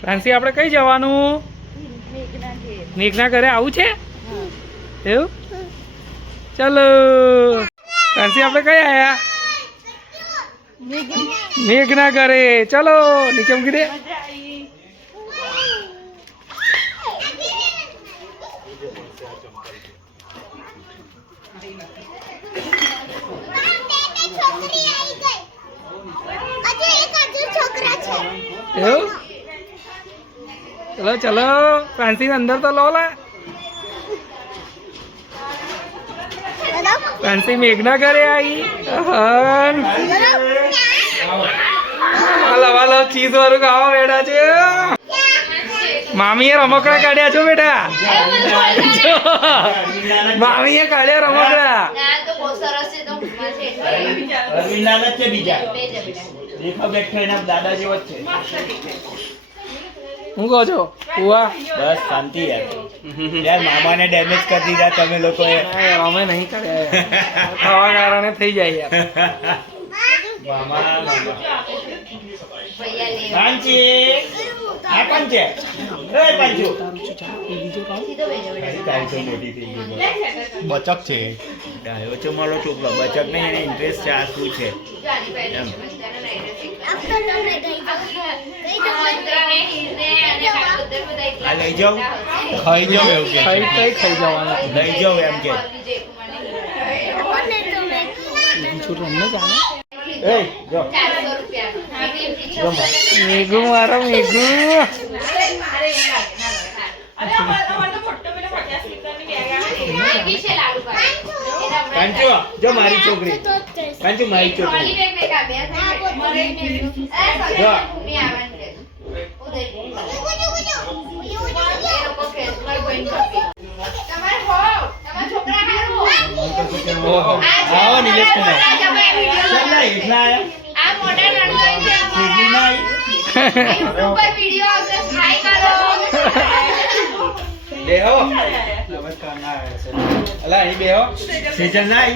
ફ્રાન્સી આપણે કઈ જવાનું? મેઘના ઘરે આવું છે એવું? ચલો ફ્રાન્સી આપણે કઈ આયા? મેઘના ઘરે. ચલો નીચે મૂકી દે. એવું? ચલો ચલો ફ્રાન્સી અંદર તો લો લા. ફ્રાન્સી મેઘના ઘરે આવી. વાલો ચીઝ વાળું ખાવા બેઠા છે. મામીએ રમકડા કાઢ્યા છો બેટા. મામીએ કાઢ્યા રમકડા. હું કહો છો બુઆ? બસ શાંતિ યાર મામાને ડેમેજ કરી દીધા તમે લોકોએ. અમે નહીં કર્યા ખાવા કારણે થઈ જાય યાર. બચક છે મારો છોકરો. બચક નહીં, એને ઇન્ટરેસ્ટ છે આ શું છે. લઈ જાઉં ખાઈ જાઉં એવું કે ખાઈ જવાનું. લઈ જાઉં એમ કે રમને જાણે જો મેઘુ મારો મેઘુ. કાંચુ જો મારી છોકરી. કાંચુ મારી છોકરી જો. આવો નિલેશ કુમાર. એટલા બેહો. અલા અહીં બેહો. સેજલ ના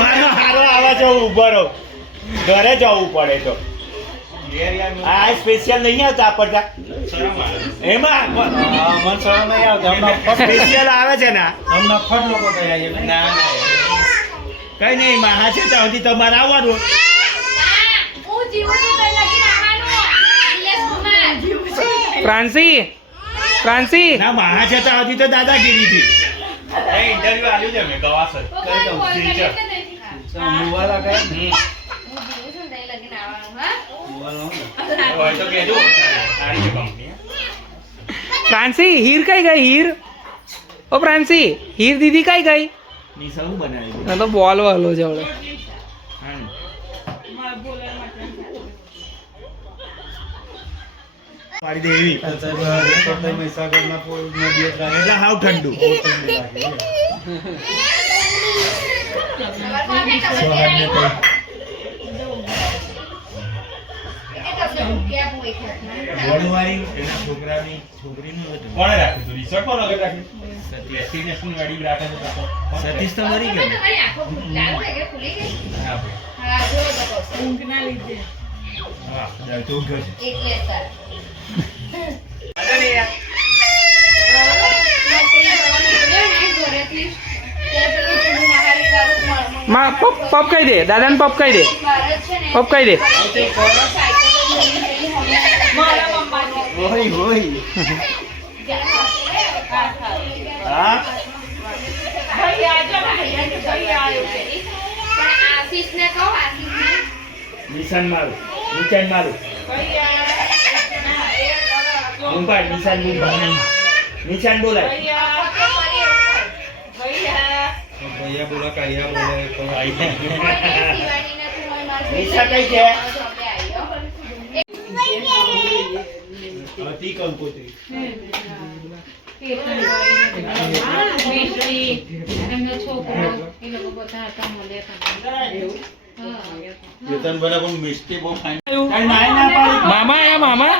મારો હારો આવા જવું ઉભો રહો. ઘરે જવું પડે તો આ સ્પેશિયલ નહીં આવતા પડતા. એમાં મન શરમ નહીં આવતા. સ્પેશિયલ આવે છે ને હમણાં ફટ લોકો કર્યા છે. ના કઈ નહીં મહા છે ત્યાંથી તમારે આવવાનું. ફ્રાન્સી ના મહા છે ત્યાંથી તો દાદાગીરી થી ઇન્ટરવ્યુ આલ્યું છે મેં ગવાસર ફ્રાન્સી હીર કઈ ગઈ? હીર ઓ ફ્રાન્સી હીર દીદી કઈ ગઈ? નિશા હું બનાવી ના તો બોલ વાલો છે હવે. પાડી દેવી એટલે હાવ ઠંડુ. સતીશ તો મરી ગયો. પપ કહી દે દાદાને. પપ કહી દે. પપ કહી દે. નિશાન મારું. નિશાન મારું. મુંબઈ નિશાન મુંબઈ. નિશાન બોલાય. ભૈયા બોલા કાળિયા બોલે. નિશા કઈ છે? હતી કંકોત્રી. ચેતન બરાબર મિસ્ટી બહુ ફાઇન. મામા આયા મામા.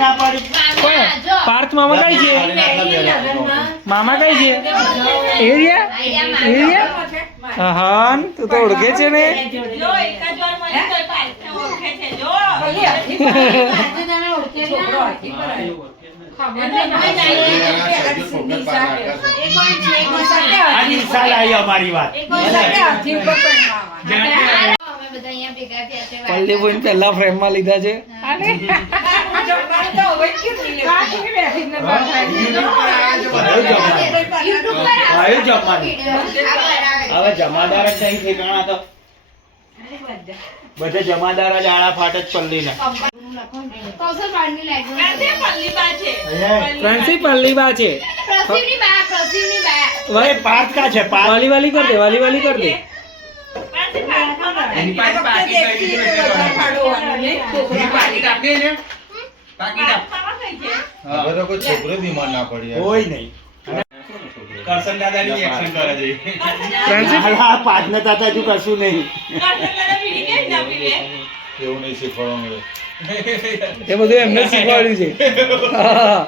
ના પાડી. પાર્થ મામા કઈ છે? મામા કઈ છે? એરિયા એરિયા હા તું તો ઓળખે છે ને આ નિશાલ આવી અમારી વાત પલ્લી બોન પહેલા ફ્રેમ માં લીધા છે હવે જમાદાર જ નહીં ઠેકાણા તો બધા જમાદાર જ આળા ફાટ જ પલ્લી ને ફ્રાન્સી પલ્લીબા છે હવે પાર્થ કા છે પાર્થ વાલી વાલી કર દે વાલી વાલી કર દે હવે તો કોઈ છોકરો બીમાર ના પડી કોઈ નહીં કરશન દાદાની એક્શન કરે છે ફ્રાન્સી હા પાર્થ ને તાતા હજુ કશું નહીં એવું નહીં શીખવાડવા મળે એ બધું એમને શીખવાડ્યું છે હા.